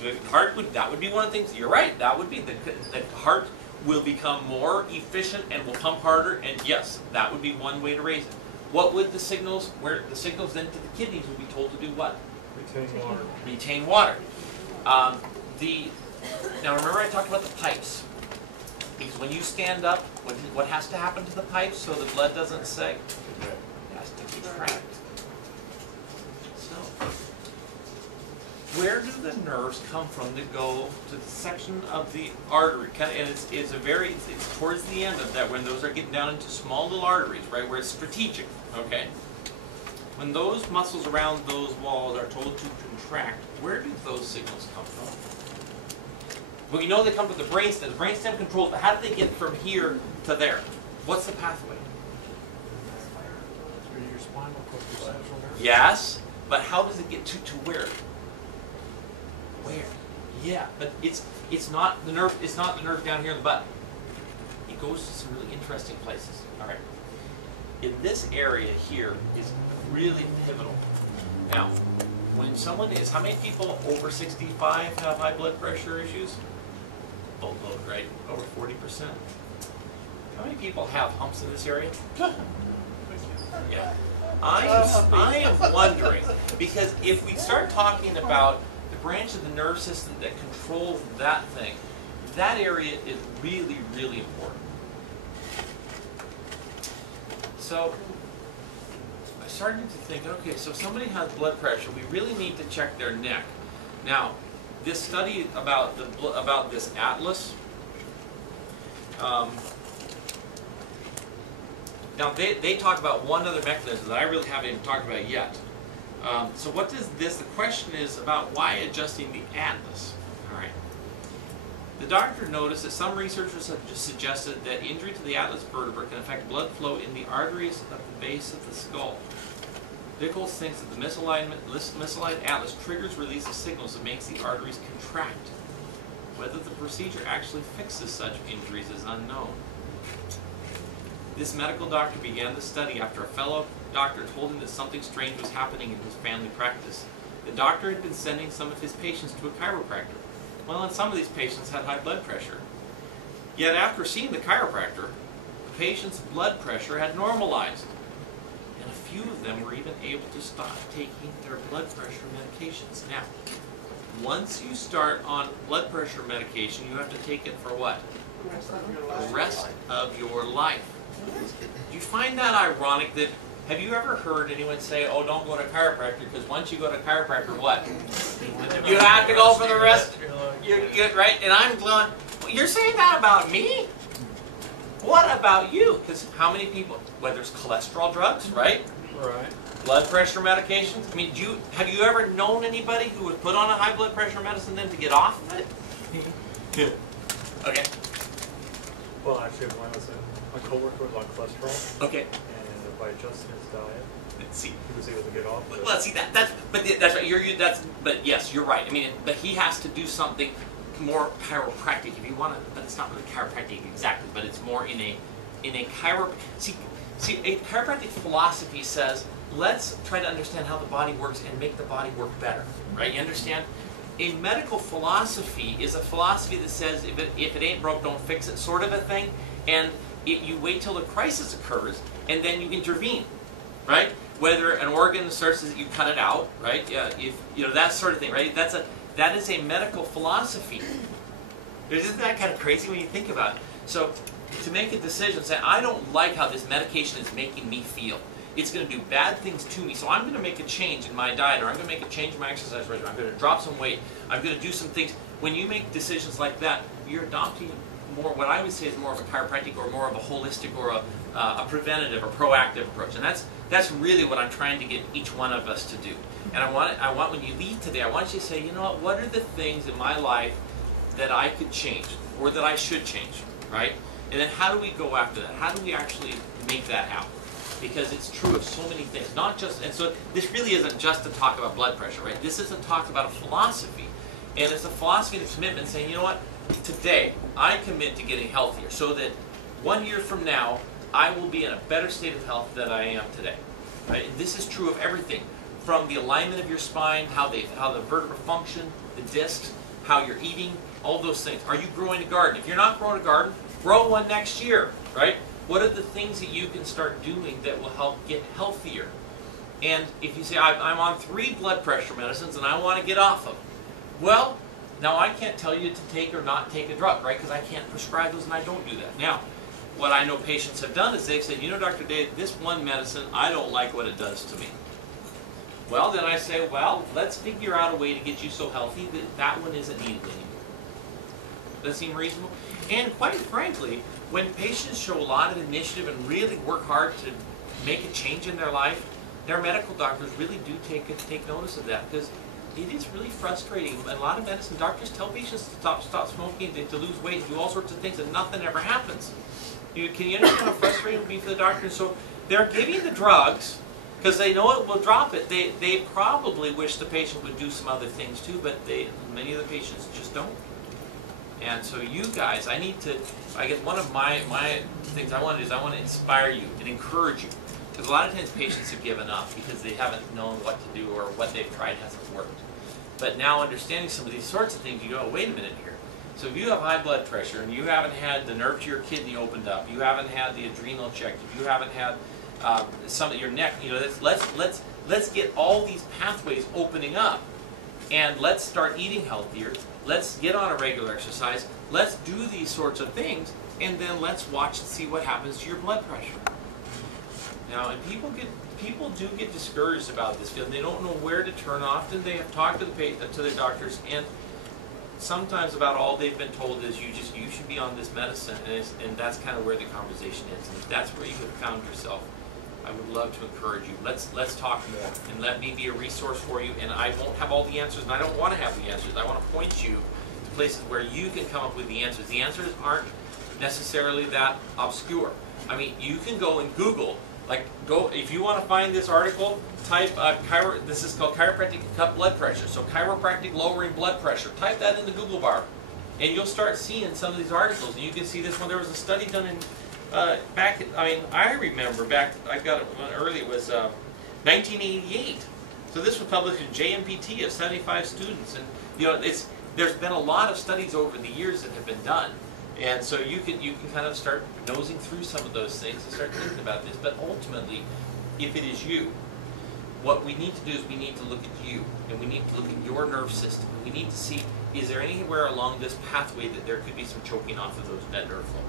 the heart that would be one of the things. You're right. That would be the heart will become more efficient and will pump harder. And yes, that would be one way to raise it. What would the signals? Where the signals then to the kidneys would be told to do what? Retain water. Retain water. Now remember I talked about the pipes. Because when you stand up, what has to happen to the pipes so the blood doesn't sag? It has to contract. So, where do the nerves come from to go to the section of the artery? And it's towards the end of that when those are getting down into small little arteries, right, where it's strategic, okay? When those muscles around those walls are told to contract, where do those signals come from? Well, you know they come from the brainstem. The brainstem controls, but how do they get from here to there? What's the pathway? Through your spinal cord, your central nervous. Yes, but how does it get to where? Where? Yeah, but it's not the nerve. It's not the nerve down here in the butt. It goes to some really interesting places. All right. In this area here is really pivotal. Now, when someone is, how many people over 65 have high blood pressure issues? Boatload, right? Over 40%. How many people have humps in this area? Yeah. I am wondering, because if we start talking about the branch of the nerve system that controls that thing, that area is really, really important. So, I started to think, okay, so if somebody has blood pressure, we really need to check their neck. Now, this study about this atlas, now they talk about one other mechanism that I really haven't even talked about yet. So what does this, the question is about why adjusting the atlas. All right. The doctor noticed that some researchers have just suggested that injury to the atlas vertebra can affect blood flow in the arteries at the base of the skull. Nichols thinks that the misaligned atlas triggers release of signals that makes the arteries contract. Whether the procedure actually fixes such injuries is unknown. This medical doctor began the study after a fellow doctor told him that something strange was happening in his family practice. The doctor had been sending some of his patients to a chiropractor. Well, and some of these patients had high blood pressure. Yet after seeing the chiropractor, the patient's blood pressure had normalized. And a few of them were even able to stop taking their blood pressure medications. Now, once you start on blood pressure medication, you have to take it for what? The rest of your life. Do you find that ironic that, have you ever heard anyone say, oh, don't go to a chiropractor, because once you go to a chiropractor, what? You have to go for the rest? Right? And I'm going, well, you're saying that about me? What about you? Because how many people, whether it's cholesterol drugs, right? Right. Blood pressure medications. I mean, have you ever known anybody who was put on a high blood pressure medicine then to get off of it? Okay. Well, actually, when I was a coworker was on cholesterol. Okay. And if I adjusted his diet, Let's see. he was able to get off. Well, see that's right. But yes, you're right. I mean, but he has to do something more chiropractic if you want to. But it's not really chiropractic exactly. But it's more in a See, a chiropractic philosophy says, let's try to understand how the body works and make the body work better. Right? You understand? A medical philosophy is a philosophy that says if it ain't broke, don't fix it, sort of a thing. And you wait till the crisis occurs and then you intervene. Right? Whether an organ starts to, you cut it out, right? Yeah, if you know that sort of thing, right? That is a medical philosophy. Isn't that kind of crazy when you think about it? So to make a decision, say I don't like how this medication is making me feel. It's going to do bad things to me, so I'm going to make a change in my diet, or I'm going to make a change in my exercise regimen. I'm going to drop some weight. I'm going to do some things. When you make decisions like that, you're adopting more, what I would say is more of a chiropractic or more of a holistic or a preventative or proactive approach. And that's really what I'm trying to get each one of us to do. And I want when you leave today, I want you to say, you know what are the things in my life that I could change or that I should change, right? And then how do we go after that? How do we actually make that happen? Because it's true of so many things, not just, and so this really isn't just to talk about blood pressure, right? This is a talk about a philosophy. And it's a philosophy and a commitment saying, you know what, today I commit to getting healthier so that 1 year from now, I will be in a better state of health than I am today. Right? And this is true of everything, from the alignment of your spine, how the vertebrae function, the discs, how you're eating, all those things. Are you growing a garden? If you're not growing a garden, grow one next year, right? What are the things that you can start doing that will help get healthier? And if you say, I'm on 3 blood pressure medicines and I want to get off them, well, now I can't tell you to take or not take a drug, right? Because I can't prescribe those and I don't do that. Now, what I know patients have done is they've said, you know, Dr. Dave, this one medicine, I don't like what it does to me. Well, then I say, well, let's figure out a way to get you so healthy that that one isn't needed anymore. Does that seem reasonable? And quite frankly, when patients show a lot of initiative and really work hard to make a change in their life, their medical doctors really do take notice of that, because it is really frustrating. A lot of medicine doctors tell patients to stop smoking, to lose weight, to do all sorts of things, and nothing ever happens. Can you understand how frustrating it would be for the doctor? So they're giving the drugs because they know it will drop it. They probably wish the patient would do some other things too, but many of the patients just don't. And so you guys, I guess one of my things I want to do is I want to inspire you and encourage you. Because a lot of times patients have given up because they haven't known what to do or what they've tried hasn't worked. But now understanding some of these sorts of things, you go, oh, wait a minute here. So if you have high blood pressure and you haven't had the nerve to your kidney opened up, you haven't had the adrenal checked, if you haven't had some of your neck, you know, let's get all these pathways opening up, and let's start eating healthier. Let's get on a regular exercise. Let's do these sorts of things, and then let's watch and see what happens to your blood pressure. Now, and people do get discouraged about this field. They don't know where to turn. Often they have talked to their doctors, and sometimes about all they've been told is you should be on this medicine, and that's kind of where the conversation ends. And if that's where you have found yourself, I would love to encourage you. Let's talk more, and let me be a resource for you. And I won't have all the answers, and I don't want to have the answers. I want to point you to places where you can come up with the answers. The answers aren't necessarily that obscure. I mean, you can go and Google. If you want to find this article, type this is called Chiropractic Cut Blood Pressure. So chiropractic lowering blood pressure. Type that in the Google bar, and you'll start seeing some of these articles. And you can see this one. There was a study done in I remember back. I got it one early. It was 1988. So this was published in JMPT of 75 students, and you know there's been a lot of studies over the years that have been done. And so you can kind of start nosing through some of those things and start thinking about this. But ultimately, if it is you, what we need to do is we need to look at you, and we need to look at your nerve system. And we need to see, is there anywhere along this pathway that there could be some choking off of that nerve flow?